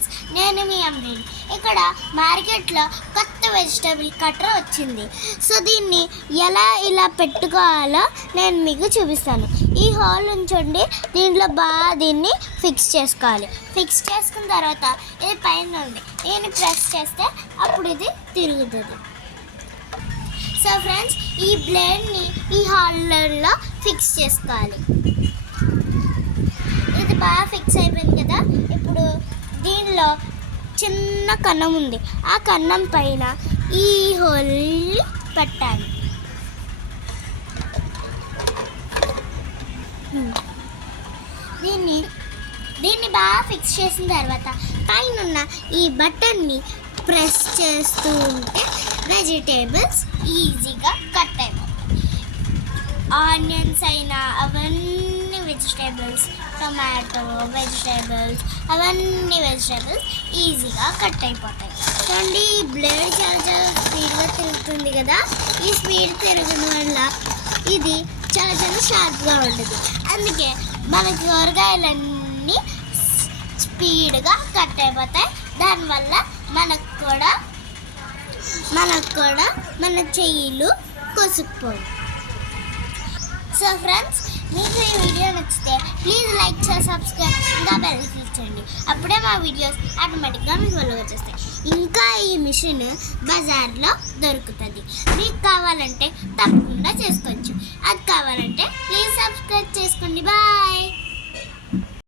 Friends, నేను మీ అమ్రిన్. ఇక్కడ మార్కెట్లో కొత్త వెజిటబుల్ కట్టర్ వచ్చింది. సో దీన్ని ఇలా పెట్టుకోవాలో నేను మీకు చూపిస్తాను. ఈ హోల్ ఉంచండి, దీంట్లో బాగా దీన్ని ఫిక్స్ చేసుకోవాలి. ఫిక్స్ చేసుకున్న తర్వాత ఇది పైన ఉంది, దీన్ని ప్రెస్ చేస్తే అప్పుడు ఇది తిరుగుతుంది. సో ఫ్రెండ్స్, ఈ బ్లేడ్ని ఈ హోల్లో ఫిక్స్ చేసుకోవాలి. ఇది బాగా ఫిక్స్ అయిపోయింది కదా. ఇప్పుడు దీనిలో చిన్న కన్నం ఉంది, ఆ కన్నం పైన ఈ హోల్ని పెట్టాలి. దీన్ని బాగా ఫిక్స్ చేసిన తర్వాత పైన ఈ బటన్ని ప్రెస్ చేస్తూ ఉంటే వెజిటేబుల్స్ ఈజీగా కట్ అయిపోతాయి. ఆనియన్స్ అయినా అవన్నీ వెజిటేబుల్స్, టొమాటో వెజిటేబుల్స్, అవన్నీ వెజిటేబుల్స్ ఈజీగా కట్ అయిపోతాయి. చూడండి, ఈ బ్లేడ్ చాలా స్పీడ్గా తిరుగుతుంది కదా. ఈ స్పీడ్ తిరగడం వల్ల ఇది చాలా షార్ప్గా ఉంటుంది. అందుకే మన కూరగాయలన్నీ స్పీడ్గా కట్ అయిపోతాయి. దానివల్ల మనకు కూడా మన చెయ్యిలు కొసుకుపోవు. సో ఫ్రెండ్స్, మీకు ఈ వీడియో నచ్చితే ప్లీజ్ లైక్ చేసి సబ్స్క్రైబ్, ఇంకా బెల్ క్లిక్ చేయండి. అప్పుడే మా వీడియోస్ ఆటోమేటిక్గా మీకు వచ్చేస్తాయి. ఇంకా ఈ మిషన్ బజార్లో దొరుకుతుంది. మీకు కావాలంటే తప్పకుండా చేసుకోవచ్చు. అది కావాలంటే ప్లీజ్ సబ్స్క్రైబ్ చేసుకోండి. బాయ్.